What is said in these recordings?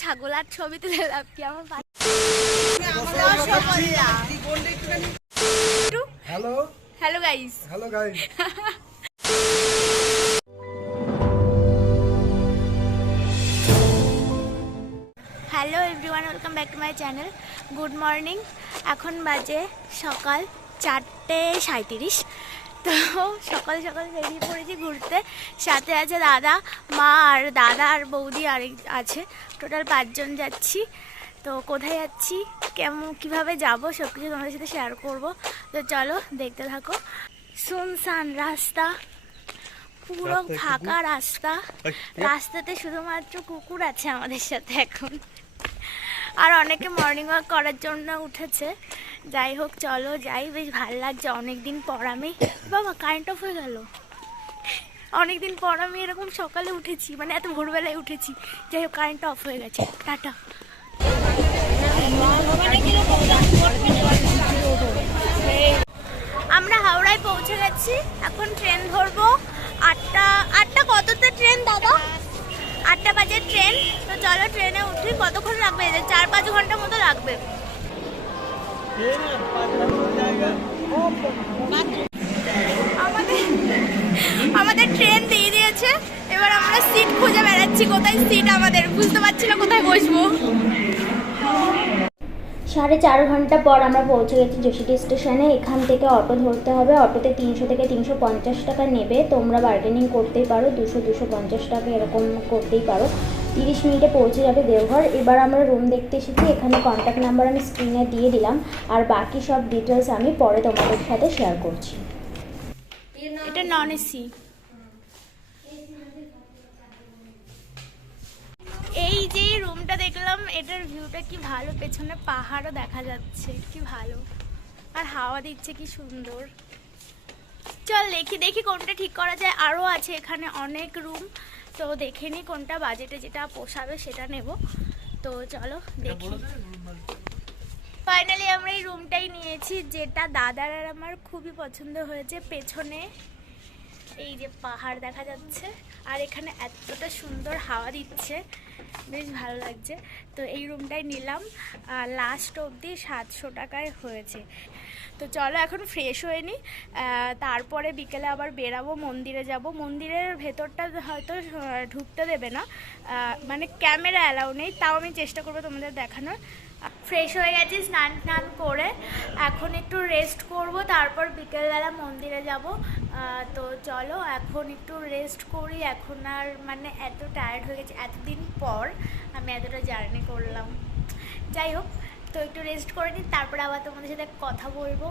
ছাগল আর ছবি তুলে লাভ কি আমার hello hello guys hello guys hello everyone, welcome back to my channel. Good morning. এখন বাজে সকাল 4:37। তো সকাল সকাল বেরিয়ে পড়েছি ঘুরতে। সাথে আছে দাদা, মা আর দাদা আর বৌদি আর আছে, টোটাল 5 জন যাচ্ছি। তো কোথায় যাচ্ছি, কীভাবে যাব সব কিছু তোমাদের সাথে শেয়ার করব। তো চলো দেখতে থাকো। শুনশান রাস্তা, পুরো ফাঁকা রাস্তা। রাস্তাতে শুধুমাত্র কুকুর আছে আমাদের সাথে এখন, আর অনেকে মর্নিং ওয়াক করার জন্য উঠেছে। যাই হোক চলো যাই, বেশ ভালো লাগছে। অনেকদিন পর আমি, বাবা কারেন্ট অফ হয়ে গেল। অনেকদিন পর আমি এরকম সকালে উঠেছি, মানে এত ভোরবেলায় উঠেছি। যাই হোক কারেন্টটা অফ হয়ে গেছে। টাটা। আমরা হাওড়ায় পৌঁছে গেছি, এখন ট্রেন ধরবো। 8টা কততে ট্রেন দাদা? 8টা বাজে ট্রেন। তো চলো ট্রেনে উঠি। কতক্ষণ লাগবে? 4-5 ঘন্টা মতো লাগবে। আমাদের ট্রেন দিয়ে দিয়েছে, এবার আমরা সিট খুঁজে বেড়াচ্ছি। কোথায় সিট আমাদের, বুঝতে পারছি না কোথায় বসবো। 4.5 ঘন্টা পর আমরা পৌঁছে গেছি যশোটি স্টেশনে। এখান থেকে অটো ধরতে হবে। অটোতে 300 থেকে 350 টাকা নেবে। তোমরা বার্গেনিং করতেই পারো, 200-250 টাকা এরকম করতেই পারো। 30 মিনিটে পৌঁছে যাবে দেওঘর। এবার আমরা রুম দেখতে এসেছি। এখানে কন্ট্যাক্ট নাম্বার আমি স্ক্রিনে দিয়ে দিলাম, আর বাকি সব ডিটেলস আমি পরে তোমাদের সাথে শেয়ার করছি। এটা নন এসি। এই যে রুমটা দেখলাম, এটার ভিউটা কি ভালো, পেছনে পাহাড়ও দেখা যাচ্ছে, কি ভালো, আর হাওয়া দিচ্ছে কি সুন্দর। চল দেখি কোনটা ঠিক করা যায়। আরও আছে এখানে অনেক রুম, তো দেখে নি কোনটা বাজেটে যেটা পোষাবে সেটা নেব। তো চলো দেখি। ফাইনালি আমরা এই রুমটাই নিয়েছি, যেটা দাদার আর আমার খুবই পছন্দ হয়েছে। পেছনে এই যে পাহাড় দেখা যাচ্ছে, আর এখানে এতটা সুন্দর হাওয়া দিচ্ছে, বেশ ভালো লাগছে। তো এই রুমটাই নিলাম, আর লাস্ট অবধি 700 টাকায় হয়েছে। তো চলো এখন ফ্রেশ হয়ে নিই, তারপরে বিকেলে আবার বেরাবো, মন্দিরে যাব। মন্দিরের ভেতরটা হয়তো ঢুকতে দেবে না, মানে ক্যামেরা অ্যালাউ নেই, তাও আমি চেষ্টা করবো তোমাদের দেখানোর। ফ্রেশ হয়ে গেছি, স্নান করে এখন একটু রেস্ট করব, তারপর বিকেলবেলা মন্দিরে যাব। তো চলো এখন একটু রেস্ট করি। এখন আর মানে এত টায়ার্ড হয়ে গেছি, এতদিন পর আমি এতটা জার্নি করলাম। যাই হোক, তো একটু রেস্ট করে নিই, তারপরে আবার তোমাদের সাথে কথা বলবো,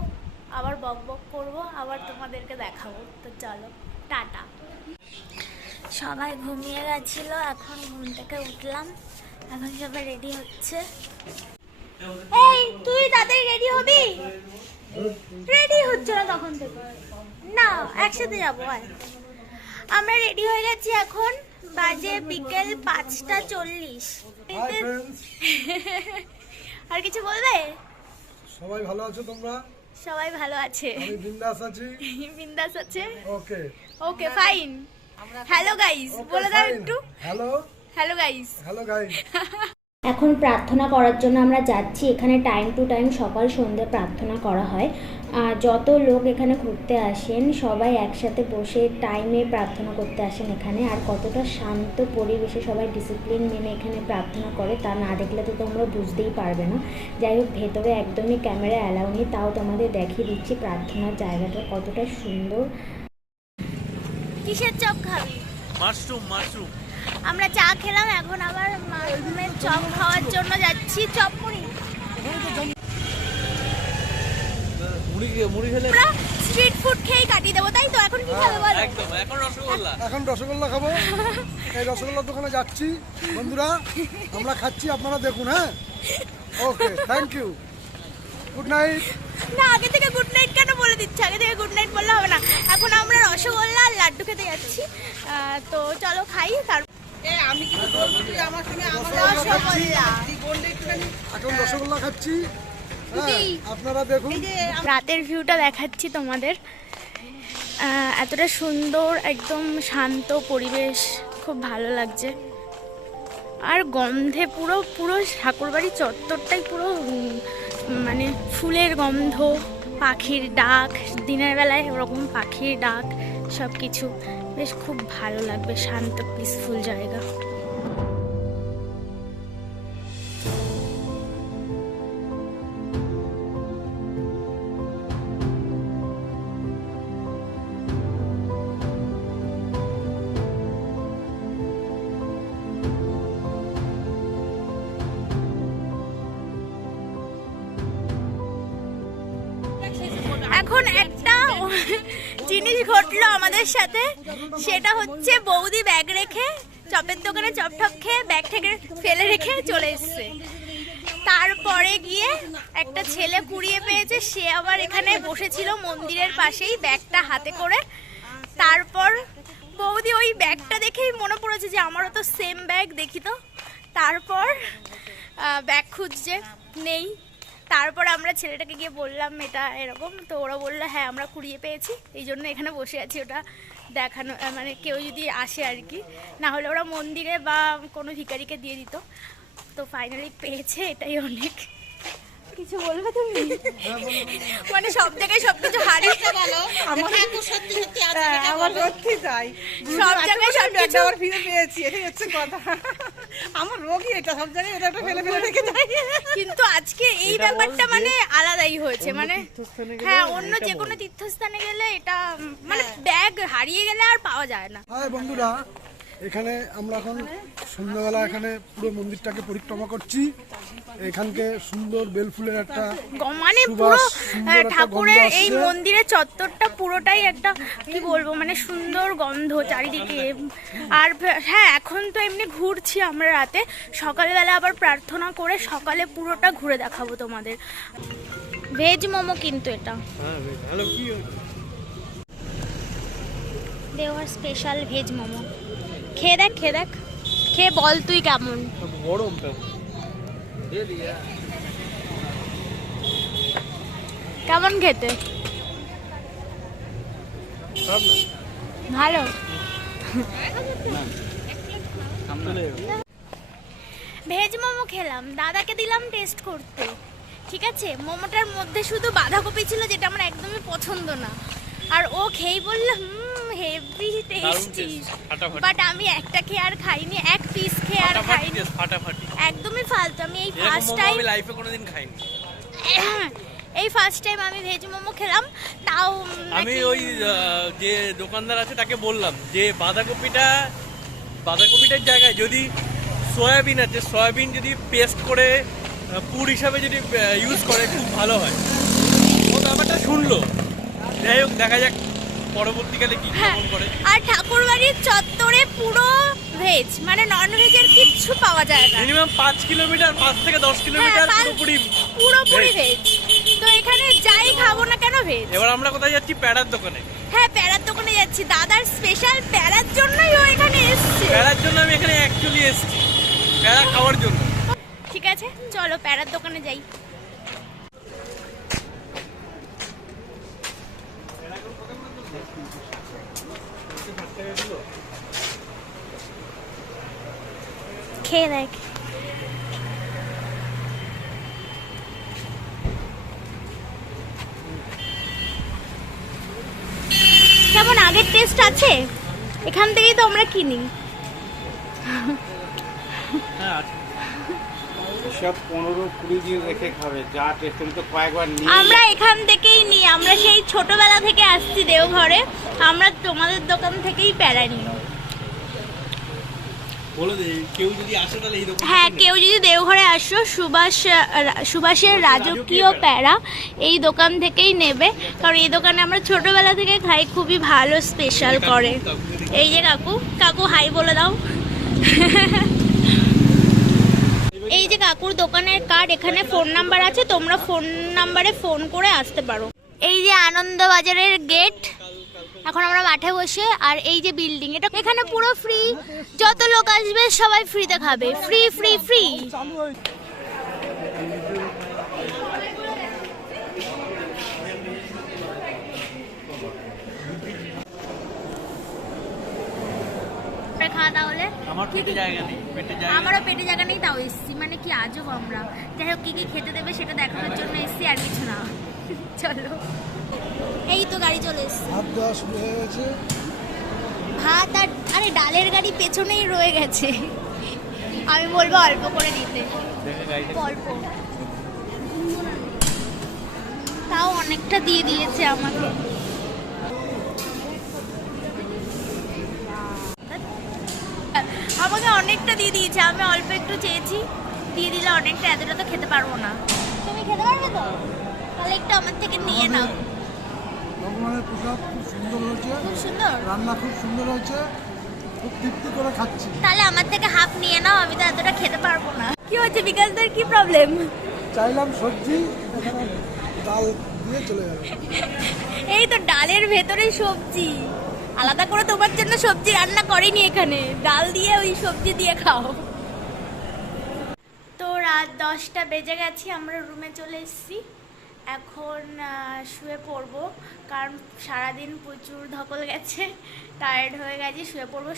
আবার বক করবো, আবার তোমাদেরকে দেখাবো। তো চলো টাটা। সবাই ঘুমিয়ে গেছিল, এখন ঘুম থেকে উঠলাম, এখন সবাই রেডি হচ্ছে। এই তুই তাড়াতাড়ি রেডি হবি? রেডি হচ্ছে না তখন থেকে। না একসাথে যাবো। আমরা রেডি হয়ে গেছি, এখন বাজে বিকেল 5:40। আর কিছু বলবে? সবাই ভালো আছো তোমরা? সবাই ভালো আছে, আমি বিন্দাস আছি। বিন্দাস আছে। ওকে ওকে ফাইন। হ্যালো গাইস বলে দাও একটু। Hello guys. এখন প্রার্থনা করার জন্য আমরা যাচ্ছি। এখানে টাইম টু টাইম সকাল সন্ধ্যে প্রার্থনা করা হয়। যত লোক এখানে ঘুরতে আসেন সবাই একসাথে বসে টাইমে প্রার্থনা করতে আসেন এখানে। আর কতটা শান্ত পরিবেশে সবাই ডিসিপ্লিন মেনে এখানে প্রার্থনা করে, তা না দেখলে তো তোমরা বুঝতেই পারবে না। যাই হোক, ভেতরে একদমই ক্যামেরা অ্যালাউ নেই, তাও তোমাদের দেখিয়ে দিচ্ছি প্রার্থনার জায়গাটা কতটা সুন্দর। কিসের চপ খাবি? মাশরুম। আমরা চা খেলাম, এখন আবার মাশরুমের চপ খাওয়ার জন্য যাচ্ছি। চপ মুড়ি খেলে স্ট্রিট ফুড খেয়ে কাটিয়ে দেবো, তাই তো? এখন কি খাবে বলো? একদম, এখন রসগোল্লা খাবো। এই রসগোল্লার দোকানে যাচ্ছি বন্ধুরা, আমরা খাচ্ছি, আপনারা দেখুন। হ্যাঁ, ওকে, থ্যাংক ইউ, গুড নাইট। না, আগে থেকে গুড নাইট কেন বলে দিচ্ছে? আগে থেকে গুড নাইট বললে হবে না। এখন আমরা রসগোল্লা আর লাড্ডু খেতে যাচ্ছি। তো চলো খাই। এখন রসগোল্লা খাচ্ছি, আপনারা দেখুন। রাতের ভিউটা দেখাচ্ছি তোমাদের, এতটা সুন্দর, একদম শান্ত পরিবেশ, খুব ভালো লাগছে। আর গন্ধে পুরো পুরো ঠাকুরবাড়ি চত্বরটাই পুরো মানে ফুলের গন্ধ, পাখির ডাক, দিনের বেলায় ওরকম পাখির ডাক, সব কিছু বেশ খুব ভালো লাগবে, শান্ত পিসফুল জায়গা। এখন একটা জিনিস ঘটলো আমাদের সাথে, সেটা হচ্ছে বৌদি ব্যাগ রেখে চপের দোকানে চপ টপ খেয়ে ব্যাগ থেকে ফেলে রেখে চলে এসছে। তারপরে গিয়ে একটা ছেলে কুড়িয়ে পেয়েছে, সে আবার এখানে বসেছিল মন্দিরের পাশেই ব্যাগটা হাতে করে। তারপর বৌদি ওই ব্যাগটা দেখেই মনে পড়েছে যে আমারও তো সেম ব্যাগ, দেখি তো। তারপর ব্যাগ খুঁজছে, নেই। তারপর আমরা ছেলেটাকে গিয়ে বললাম এটা এরকম, তো ওরা বললো হ্যাঁ আমরা কুড়িয়ে পেয়েছি, এই জন্য এখানে বসে আছি ওটা দেখানো, মানে কেউ যদি আসে আর কি, না হলে ওরা মন্দিরে বা কোনো ভিখারিকে দিয়ে দিত। তো ফাইনালি পেয়েছে, এটাই অনেক। কিছু বলবে তুমি? মানে সব জায়গায় সবকিছু হারিয়ে গেল, আমার সত্যি সত্যি আমার সত্যি তাই, সব জায়গায় সবকিছু আবার ফিরে পেয়েছি, এটাই হচ্ছে কথা। আমার রোগই এটা, সব জায়গায় এটা একটা ফেলে ফেলে রেখে যায়। কিন্তু আজকে এই ব্যাপারটা মানে আলাদাই হয়েছে, মানে হ্যাঁ অন্য যে কোনো তীর্থস্থানে গেলে এটা মানে ব্যাগ হারিয়ে গেলে আর পাওয়া যায় না। হ্যাঁ বন্ধুরা, এখানে আমরা এখন সন্ধ্যাবেলা এখানে পুরো মন্দিরটাকে পরিক্রমা করছি। এখানকে সুন্দর বেলফুলের একটা মানে পুরো সুন্দর একটা ঠাকুরের গন্ধ এই আসছে। মন্দিরের চত্বরটা পুরোটাই একটা কি বলবো মানে সুন্দর গন্ধ চারিদিকে। আর হ্যাঁ এখন তো এমনি ঘুরছি আমরা রাতে, সকালবেলা আবার প্রার্থনা করে সকালে পুরোটা ঘুরে দেখাবো তোমাদের। ভেজ মোমো কিন্তু এটা দেওয়ার স্পেশাল ভেজ মোমো। খেয়ে দেখ, খেয়ে দেখ, খেয়ে বল তুই কেমন। কেমন খেতে? ভালো। ভেজ মোমো খেলাম, দাদাকে দিলাম টেস্ট করতে, ঠিক আছে। মোমোটার মধ্যে শুধু বাঁধাকপি ছিল, যেটা আমার একদমই পছন্দ না। আর ও খেয়ে বলল হেভি টেস্টি, বাট আমি একটা খেয়ে আর খাইনি, এক পিস খেয়ে আর খাইনি, একদমই ফালতু। আমি এই ফার্স্ট টাইম লাইফে কোনোদিন খাইনি। এই ফার্স্ট টাইম আমি ভেজ মোমো খেলাম, তাও আমি ওই যে দোকানদার আছে তাকে বললাম যে বাঁধাকপিটার জায়গায় যদি সয়াবিন আছে, সয়াবিন যদি পেস্ট করে পুর হিসাবে যদি ইউজ করে খুব ভালো হয়। ও ব্যাপারটা শুনলো, যাই হোক দেখা যাক পরবর্তীকালে কি কেমন করে। আর ঠাকুরবাড়ির চত্বরে পুরো ভেজ, মানে নন ভেজের কিচ্ছু পাওয়া যায় না। মিনিমাম 5 কিলোমিটার, 5 থেকে 10 কিলোমিটার পুরোপুরি ভেজ। তো এখানে যাই খাবো না কেন ভেজ। এবার আমরা কোথায় যাচ্ছি? প্যারার দোকানে। হ্যাঁ প্যারার দোকানে যাচ্ছি, দাদার স্পেশাল প্যারার জন্যই ও এখানে এসছে। প্যারার জন্য আমি এখানে অ্যাকচুয়ালি এসেছি, প্যারা খাওয়ার জন্য। ঠিক আছে চলো প্যারার দোকানে যাই। খেয়ে দেখ। কেমন আগের টেস্ট আছে? এখান থেকেই তো আমরা কিনি। সব 15-20 দিন রেখে খাবে, যা টেস্ট। তুমি তো কয়েকবার নিয়ে আমরা এখান থেকেই নিই, আমরা সেই ছোটবেলা থেকে আসছি দেওঘরে, আমরা তোমাদের দোকান থেকেই প্যারা নিই। বলে দে কেউ যদি আসে তাহলে এই দোকানে। হ্যাঁ কেউ যদি দেওঘরে আসো, সুভাষের রাজকীয় প্যারা এই দোকান থেকেই নেবে, কারণ এই দোকানে আমরা ছোটবেলা থেকে খাই, খুবই ভালো স্পেশাল করে। এই যে কাকু হাই বলে দাও। এই যে কাকুর দোকানের কার্ড, এখানে ফোন নাম্বার আছে, তোমরা ফোন নাম্বারে ফোন করে আসতে পারো। এই যে আনন্দবাজারের গেট, এখন আমরা মাঠে বসে, আর এই যে বিল্ডিং, এটা এখানে পুরো ফ্রি, যত লোক আসবে সবাই ফ্রিতে খাবে, ফ্রি ফ্রি ফ্রি। খা তাহলে। আমার পেটে জায়গা নেই, পেটে জায়গা নেই। আমারও পেটে জায়গা নেই, তাও এসছি, মানে কি আজব আমরা। যাই হোক, কি কি খেতে দেবে সেটা দেখানোর জন্য এসছি, আর কিছু না। চলো, এই তো গাড়ি চলে এসছে। ভাত দেওয়া শুরু হয়ে গেছে। ভাত আর আরে ডালের গাড়ি পেছনেই রয়ে গেছে। আমি বলবো অল্প করে নিতে, দেখে গাড়িটা অল্প, তাও অনেকটা দিয়ে দিয়েছে আমাকে। আমাকে অনেকটা দিয়ে দিয়েছে, আমি অল্প একটু চেয়েছি, দিয়ে দিলে অনেকটা। এতটা তো খেতে পারবো না। তুমি খেতে পারবে তো? তাহলে একটু আমার থেকে নিয়ে নাও। ভগবানের প্রসাদ খুব সুন্দর হয়েছে, খুব সুন্দর। রান্না খুব সুন্দর হয়েছে, খুব তৃপ্তি করে খাচ্ছি। তাহলে আমার থেকে হাফ নিয়ে নাও, আমি তো এতটা খেতে পারবো না। কি হচ্ছে বিকাশদার, কি প্রবলেম? চাইলাম সবজি, এখানে ডাল দিয়ে চলে গেল। এই তো ডালের ভেতরে সবজি, আলাদা করে তোমার জন্য সবজি রান্না করেনি এখানে, ডাল দিয়ে ওই সবজি দিয়ে খাও। তো রাত 10টা বেজে গেছে, আমরা রুমে চলে এসেছি। এখন শুয়ে পড়বো, কারণ সারাদিন প্রচুর ধকল গেছে, টায়ার্ড হয়ে গেছি, শুয়ে পড়বো।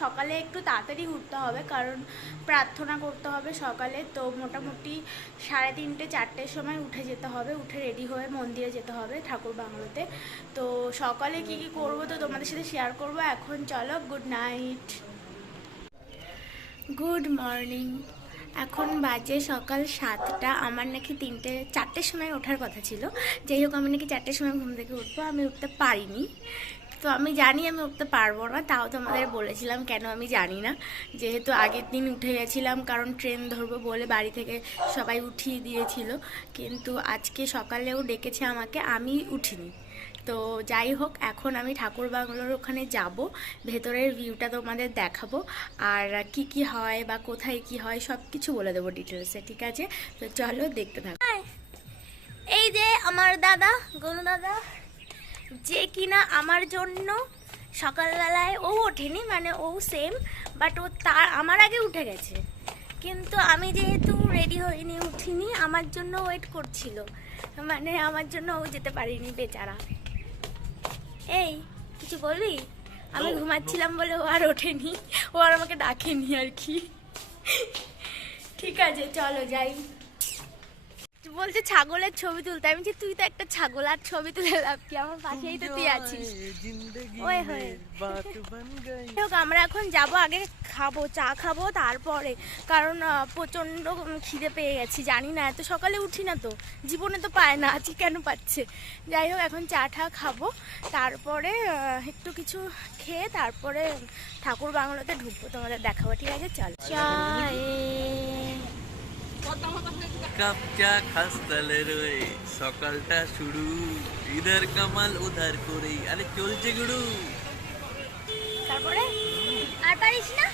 সকালে একটু তাড়াতাড়ি উঠতে হবে, কারণ প্রার্থনা করতে হবে সকালে। তো মোটামুটি 3:30 4টের সময় উঠে যেতে হবে, উঠে রেডি হয়ে মন্দিরে যেতে হবে ঠাকুর বাংলোতে। তো সকালে কি কি করবো তো তোমাদের সাথে শেয়ার করবো। এখন চলো, গুড নাইট, গুড মর্নিং। এখন বাজে সকাল 7টা। আমার নাকি 4টের সময় ওঠার কথা ছিল। যাই হোক, আমি নাকি 4টের সময় ঘুম থেকে উঠবো, আমি উঠতে পারিনি। তো আমি জানি আমি উঠতে পারবো না, তাও তোমাদের বলেছিলাম কেন আমি জানি না। যেহেতু আগের দিন উঠে গেছিলাম, কারণ ট্রেন ধরবো বলে বাড়ি থেকে সবাই উঠিয়ে দিয়েছিল, কিন্তু আজকে সকালেও ডেকেছে আমাকে, আমি উঠিনি। তো যাই হোক, এখন আমি ঠাকুর বাংলোর ওখানে যাব, ভেতরের ভিউটা তোমাদের দেখাবো, আর কি কি হয় বা কোথায় কি হয় সব কিছু বলে দেবো ডিটেলসে, ঠিক আছে? তো চলো দেখতে থাকো। এই যে আমার দাদা, গনু দাদা, যে কিনা আমার জন্য সকালবেলায় ও ওঠেনি, মানে ও সেম, বাট ও আমার আগে উঠে গেছে। কিন্তু আমি যেহেতু রেডি হইনি, উঠিনি, আমার জন্য ওয়েট করছিল, মানে আমার জন্য ও যেতে পারিনি বেচারা। এই কিছু বলবি? আমি ঘুমাচ্ছিলাম বলে ও আর ওঠেনি, ও আর আমাকে ডাকেনি আর কি। ঠিক আছে, চলো যাই। বলছে ছাগলের ছবি তুলতে, আমি বলছি তুই তো একটা ছাগল, আর ছবি তুলে লাভ কি, আমার পাশেই তো তুই আছিস। ওই হয়ে হোক, আমরা এখন যাব, আগে খাবো, চা খাবো তারপরে, কারণ প্রচণ্ড খিদে পেয়ে গেছি। জানি না, এত সকালে উঠি না তো, জীবনে তো পায় না, আজকে কেন পাচ্ছে। যাই হোক, এখন চা খাবো, তারপরে একটু কিছু খেয়ে তারপরে ঠাকুর বাংলোতে ঢুকবো, তোমাদের দেখাবো, ঠিক আছে? চল চায়ে কাপ চা খাস্তালে রয়ে সকালটা শুরু, ইধার কামাল উধার করে, আরে চলছে গুরু। তারপরে আর পারিস না।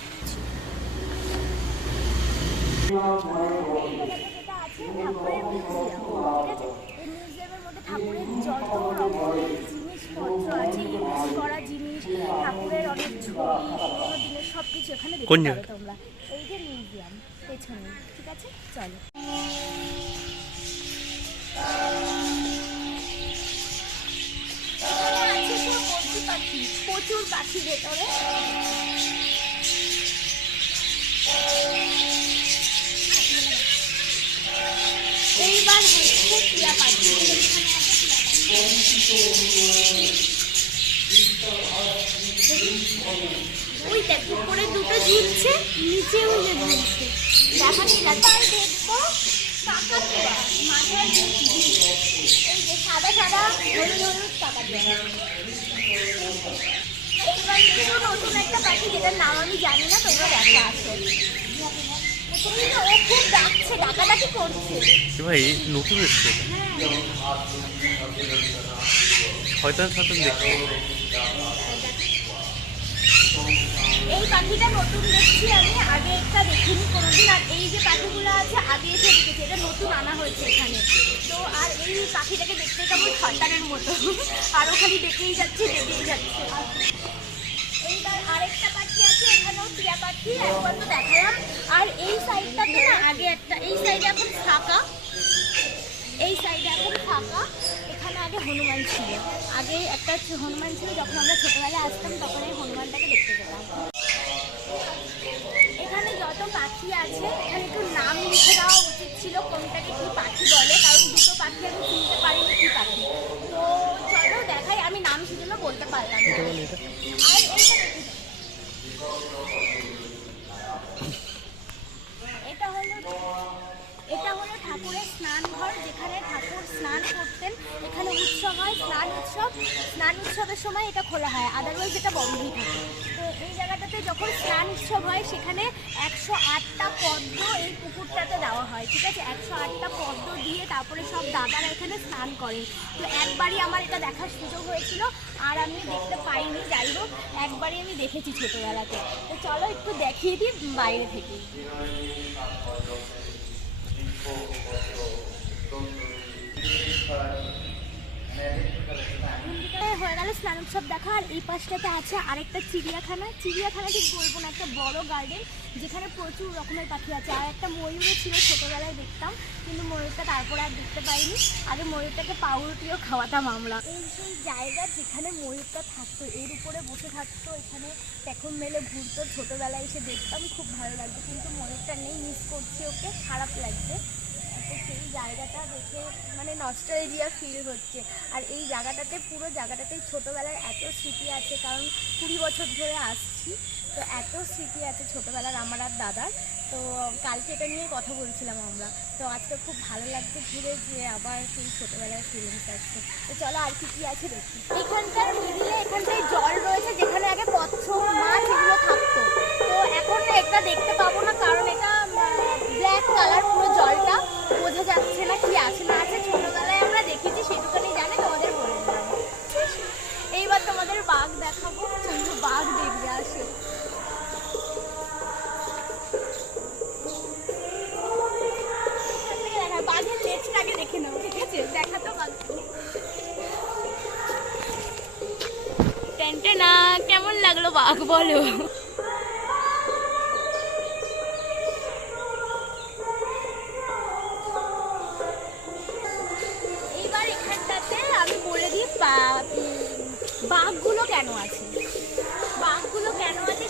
ঠাকুরের যত রকমের জিনিসপত্র আছে, ইউজ করা জিনিস, ঠাকুরের অনেক ছবি, পুরোনো দিনের সব কিছু এখানে দেখতে পাবে তোমরা। এই যে মিউজিয়াম পেছনে, ঠিক আছে? চলো। প্রচুর পাখি ভেতরে। এইবার হচ্ছে টিয়া পাখি। ওই দেখো, উপরে দুটো ঝুলছে, নিচে ওই যে ঝুলছে, দেখাচ্ছি না। তার দেখবো কাকাতুয়া, মাথায় এই যে সাদা সাদা হলুদ হলুদ কাকাতুয়া। এইবার দেখো নতুন একটা পাখি, যেটার নাম আমি জানি না, তোমরা দেখা আছে। ও খুব ডাকছে, ডাকাডাকি করছে। ভাই নতুন এসছে, শয়তান শয়তান দেখছি। এই পাখিটা নতুন দেখছি আমি, আগে একটা দেখিনি কোনোদিন। আর এই যে পাখিগুলো আছে আগে এসে দেখেছি, এটা নতুন আনা হয়েছে এখানে। তো আর এই পাখিটাকে দেখতে কেমন শয়তানের মতো, আরও খালি ডেকেই যাচ্ছে, ডেকেই যাচ্ছে। এইবার আরেকটা পাখি আছে, এখানেও টিয়া পাখি, একবার তো দেখালাম। আর এই সাইডটাতে না আগে একটা, এই সাইডে এখন ফাঁকা, এই সাইডে এখন ফাঁকা। এখানে আগে হনুমান ছিল, আগে একটা হনুমান ছিল, যখন আমরা ছোটবেলায় আসতাম তখন এই হনুমানটাকে দেখতে পেতাম। পাখি আমি চিনতে পারিনি কি পাখি। তো চলো দেখাই, আমি নাম সেজন্য বলতে পারলাম না। আর এইটা দেখি, এটা হলো ঠাকুরের স্নান ঘর, যেখানে ঠাকুর স্নান করতেন। এখানে উৎসব হয়, স্নান উৎসবের সময় এটা খোলা হয়, আদারওয়াইজ এটা বন্ধই থাকে। তো এই জায়গাটাতে যখন স্নান উৎসব হয় সেখানে 108টা পদ্ম এই পুকুরটাতে দেওয়া হয়, ঠিক আছে? 108টা পদ্ম দিয়ে তারপরে সব দাদারা এখানে স্নান করেন। তো একবারই আমার এটা দেখার সুযোগ হয়েছিল, আর আমি দেখতে পাইনি। যাই হোক, একবারই আমি দেখেছি ছোটোবেলাতে। তো চলো একটু দেখিয়ে দিই বাইরে থেকে। হয়ে গেল স্নান উৎসব দেখা। আর এই পাশটাতে আছে আরেকটা চিড়িয়াখানা ঠিক বলবো না, একটা বড় গার্ডেন যেখানে প্রচুর রকমের পাখি আছে। আর একটা ময়ূরও ছিল, ছোটোবেলায় দেখতাম, কিন্তু ময়ূরটা তারপরে আর দেখতে পাইনি। আগে ময়ূরটাকে পাউরুটিও খাওয়াতাম আমরা। এই সেই জায়গা যেখানে ময়ূরটা থাকতো, এর উপরে বসে থাকতো, এখানে পেখম মেলে ঘুরতো। ছোটোবেলায় এসে দেখতাম, খুব ভালো লাগতো, কিন্তু ময়ূরটা নেই, মিস করছি ওকে, খারাপ লাগছে। তো সেই জায়গাটা দেখে মানে নস্টালজিয়া ফিল হচ্ছে। আর এই জায়গাটাতে, পুরো জায়গাটাতেই ছোটোবেলার এত স্মৃতি আছে, কারণ 20 বছর ধরে আসছি। তো এত স্মৃতি আছে ছোটোবেলার আমার আর দাদার। তো কালকে এটা নিয়ে কথা বলছিলাম আমরা। তো আজকে খুব ভালো লাগছে ঘুরে, যে আবার সেই ছোটোবেলার ফিলিংস আসছে। তো চলো আর কি আছে দেখি। এখানটার মিডিলে এখানটায় জল রয়েছে, যেখানে আগে কচ্ছপ, মাছ এগুলো থাকতো। তো এখন এটা দেখতে পাবো না, কারণ এটা ব্ল্যাক কালার, পুরো জলটা বোঝা যাচ্ছে না কি আছে না আছে। ছোটোবেলায় আমরা দেখেছি, সেটুকুনি জানে, তোমাদের বলে দিলাম। এইবার তোমাদের বাঘ দেখাবো, বাঘ দেখবে আসে। বাঘের লেজটাকে দেখে নাও, ঠিক আছে? দেখা তো বাঘ টেন্টে না। কেমন লাগলো বাঘ বলো? এইবার এখানটাতে আমি বলে দিই বাঘগুলো কেন আছে।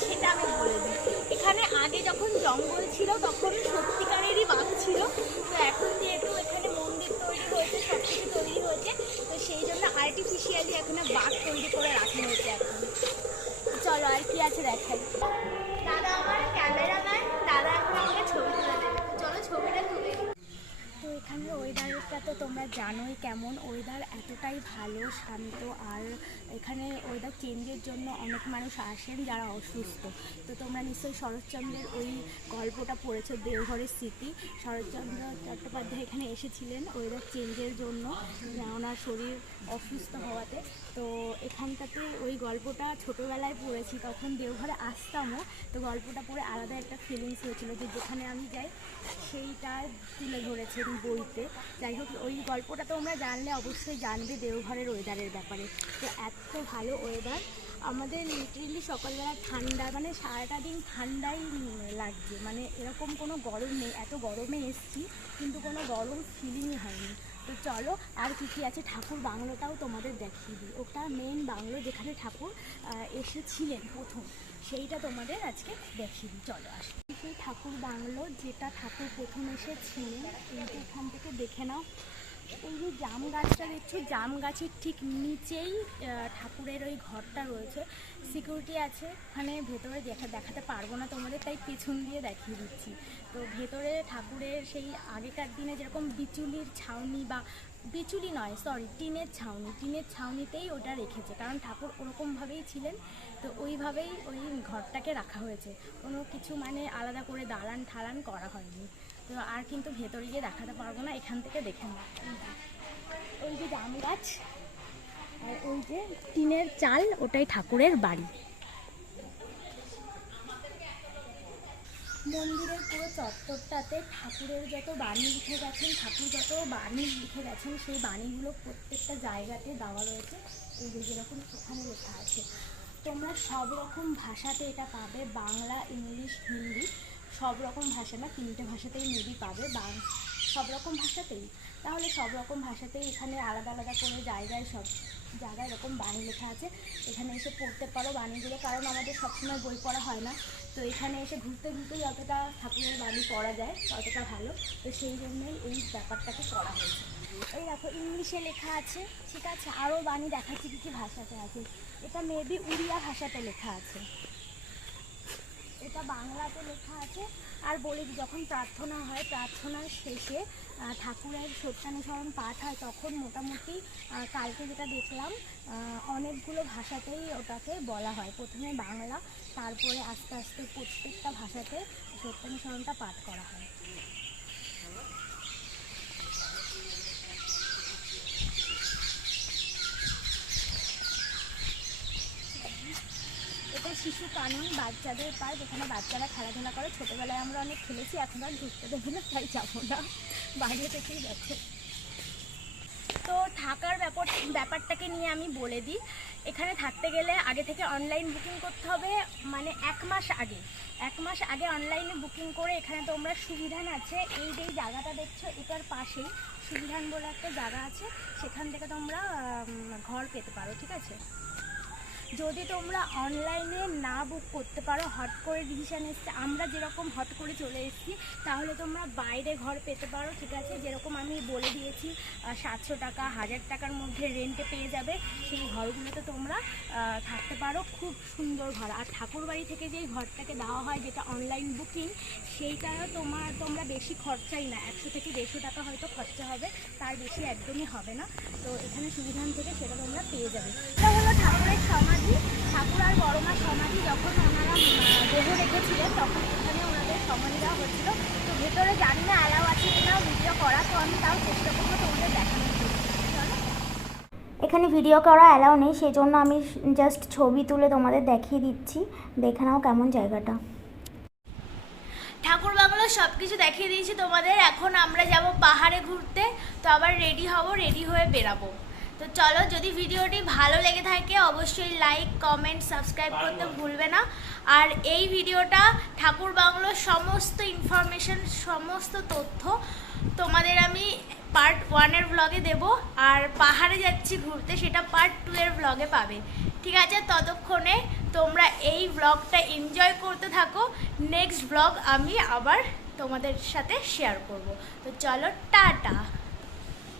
সেটা আমি বলে দিই। এখানে আগে যখন জঙ্গল ছিল তখন সত্যিকারেরই বাঘ ছিল। তো এখন যেহেতু এখানে মন্দির তৈরি হয়েছে, সব কিছু তৈরি হয়েছে, তো সেই জন্য আর্টিফিশিয়ালি এখানে বাঘ তৈরি করে রাখা হয়েছে এখন। চলো আর কি আছে দেখাই। দাদা আমার ক্যামেরাম্যান, দাদা এখন আমাকে ছবি তুলে দেবে। চলো ছবিটা তুলে। তো এখানের ওয়েদারটা তো তোমরা জানোই কেমন। ওয়েদার এতটাই ভালো, শান্ত। আর এখানে ওয়েদার চেঞ্জের জন্য অনেক মানুষ আসেন যারা অসুস্থ। তো তোমরা নিশ্চয়ই শরৎচন্দ্রের ওই গল্পটা পড়েছো, দেওঘরের স্মৃতি। শরৎচন্দ্র চট্টোপাধ্যায় এখানে এসেছিলেন ওয়েদার চেঞ্জের জন্য, ওনার শরীর অসুস্থ হওয়াতে। তো এখানটাতে ওই গল্পটা ছোটোবেলায় পড়েছি, তখন দেওঘরে আসতামও। তো গল্পটা পড়ে আলাদা একটা ফিলিংস হয়েছিল, যে যেখানে আমি যাই সেইটা তুলে ধরেছেন বইতে। যাই হোক, ওই গল্পটা তোমরা জানলে অবশ্যই জানবে দেওঘরের ওয়েদারের ব্যাপারে। তো এত ভালো ওয়েদার আমাদের, লিটারেলি সকালবেলা ঠান্ডা, মানে সারাটা দিন ঠান্ডাই লাগছে, মানে এরকম কোনো গরম নেই। এত গরমে এসছি কিন্তু কোনো গরম ফিলিংই হয়নি। তো চলো আর কি আছে। ঠাকুর বাংলোটাও তোমাদের দেখিয়ে দিই। ওটা মেন বাংলো, যেখানে ঠাকুর এসেছিলেন প্রথম, সেইটা তোমাদের আজকে দেখিয়ে দিই। চলো আসো। সেই ঠাকুর বাংলো, যেটা ঠাকুর প্রথম এসেছিলেন, এইটা এখান থেকে দেখে নাও। এই যে জাম গাছটা দেখছো, জাম গাছের ঠিক নিচেই ঠাকুরের ওই ঘরটা রয়েছে। সিকিউরিটি আছে ওখানে, ভেতরে দেখাতে পারবো না তোমাদের, তাই পেছন দিয়ে দেখিয়ে দিচ্ছি। তো ভেতরে ঠাকুরের সেই আগেকার দিনে যেরকম বিচুলির ছাউনি, বা বিচুলি নয় সরি টিনের ছাউনিতেই ওটা রেখেছে, কারণ ঠাকুর ওরকমভাবেই ছিলেন। তো ওইভাবেই ওই ঘরটাকে রাখা হয়েছে, কোনো কিছু মানে আলাদা করে দালান ঠালান করা হয়নি। তো আর কিন্তু ভেতরে গিয়ে দেখাতে পারবো না, এখান থেকে দেখে নাও। ওই যে জাম গাছ আর ওই যে টিনের চাল, ওটাই ঠাকুরের বাড়ি। মন্দিরের পুরো চত্বরটাতে ঠাকুরের যত বাণী লিখে গেছেন, সেই বাণীগুলো প্রত্যেকটা জায়গাতে দেওয়া রয়েছে। এই যে যেরকম ওখানে লেখা আছে, তোমরা সব রকম ভাষাতে এটা পাবে, বাংলা, ইংলিশ, হিন্দি, সব রকম ভাষা না, 3টে ভাষাতেই মেবি পাবে, সব রকম ভাষাতেই। তাহলে সব রকম ভাষাতেই এখানে আলাদা আলাদা করে সব জায়গায় এরকম বাণী লেখা আছে। এখানে এসে পড়তে পারো বাণীগুলো, কারণ আমাদের সবসময় বই পড়া হয় না। তো এখানে এসে ঘুরতে ঘুরতে যতটা ঠাকুরের বাণী পড়া যায় ততটা ভালো। তো সেই জন্যই এই ব্যাপারটাকে করা হয়েছে। এই দেখো ইংলিশে লেখা আছে, ঠিক আছে, আরও বাণী দেখাচ্ছি কী কী ভাষাতে আছে। এটা মেবি উড়িয়া ভাষাতে লেখা আছে, এটা বাংলাতে লেখা আছে। আর বলি যখন প্রার্থনা হয়, প্রার্থনার শেষে ঠাকুরের সত্যানুসরণ পাঠ হয়, তখন মোটামুটি কালকে যেটা দেখলাম অনেকগুলো ভাষাতেই ওটাকে বলা হয়। প্রথমে বাংলা, তারপরে আস্তে আস্তে প্রত্যেকটা ভাষাতে সত্যানুসরণটা পাঠ করা হয়। এটা শিশু কানন বাচ্চাদের পার্ক, এখানে বাচ্চারা খেলাধুলা করে। ছোটোবেলায় আমরা অনেক খেলেছি, এখন আর ঢুকতে দেবে না, তাই যাবো না, বাইরে থেকেই যাচ্ছে। তো থাকার ব্যাপারটাকে নিয়ে আমি বলে দিই। এখানে থাকতে গেলে আগে থেকে অনলাইন বুকিং করতে হবে, মানে 1 মাস আগে। 1 মাস আগে অনলাইনে বুকিং করে এখানে তোমরা সুবিধান আছে, এই যে জায়গাটা দেখছো এটার পাশেই সুবিধান বলে একটা জায়গা আছে, সেখান থেকে তোমরা ঘর পেতে পারো, ঠিক আছে। যদি তোমরা অনলাইনে না বুক করতে পারো, হট করে ডিসিশান এসছে, আমরা যেরকম হট করে চলে এসেছি, তাহলে তোমরা বাইরে ঘর পেতে পারো, ঠিক আছে। যেরকম আমি বলে দিয়েছি 700 টাকা 1000 টাকার মধ্যে রেন্টে পেয়ে যাবে, সেই ঘরগুলোতে তোমরা থাকতে পারো। খুব সুন্দর ঘর। আর ঠাকুরবাড়ি থেকে যেই ঘরটাকে দেওয়া হয়, যেটা অনলাইন বুকিং, সেইটাও তোমরা বেশি খরচাই না, 100 থেকে 150 টাকা হয়তো খরচা হবে, তার বেশি একদমই হবে না। তো এখানে সুবিধান থেকে সেটা তোমরা পেয়ে যাবে। এটা হলো ঠাকুরের সমাধি, ঠাকুর আর বড়মা সমাধি। যখন ওনারা দেহ রেখেছিলেন তখন এখানে ওনাদের সমাধি দেওয়া হচ্ছিল। তো ভেতরে জানি না অ্যালাউ আছে কিনা ভিডিও করা, তো আমি তাও চেষ্টা করবো তোমাদের দেখানোর জন্য। চলো। এখানে ভিডিও করা অ্যালাউ নেই, সেই জন্য আমি জাস্ট ছবি তুলে তোমাদের দেখিয়ে দিচ্ছি, দেখে নাও কেমন জায়গাটা। ঠাকুর বাংলো সব কিছু দেখিয়ে দিয়েছি তোমাদের। এখন আমরা যাব পাহাড়ে ঘুরতে, তো আবার রেডি হব, রেডি হয়ে বেরাবো। তো চলো, যদি ভিডিওটি ভালো লেগে থাকে অবশ্যই লাইক, কমেন্ট, সাবস্ক্রাইব করতে ভুলবে না। আর এই ভিডিওটা ঠাকুর বাংলোর সমস্ত ইনফরমেশন, সমস্ত তথ্য তোমাদের আমি পার্ট 1-এর ব্লগে দেব, আর পাহাড়ে যাচ্ছি ঘুরতে সেটা পার্ট 2-এর ব্লগে পাবে, ঠিক আছে। ততক্ষণে তোমরা এই ব্লগটা এনজয় করতে থাকো, নেক্সট ব্লগ আমি আবার তোমাদের সাথে শেয়ার করব। তো চলো, টাটা।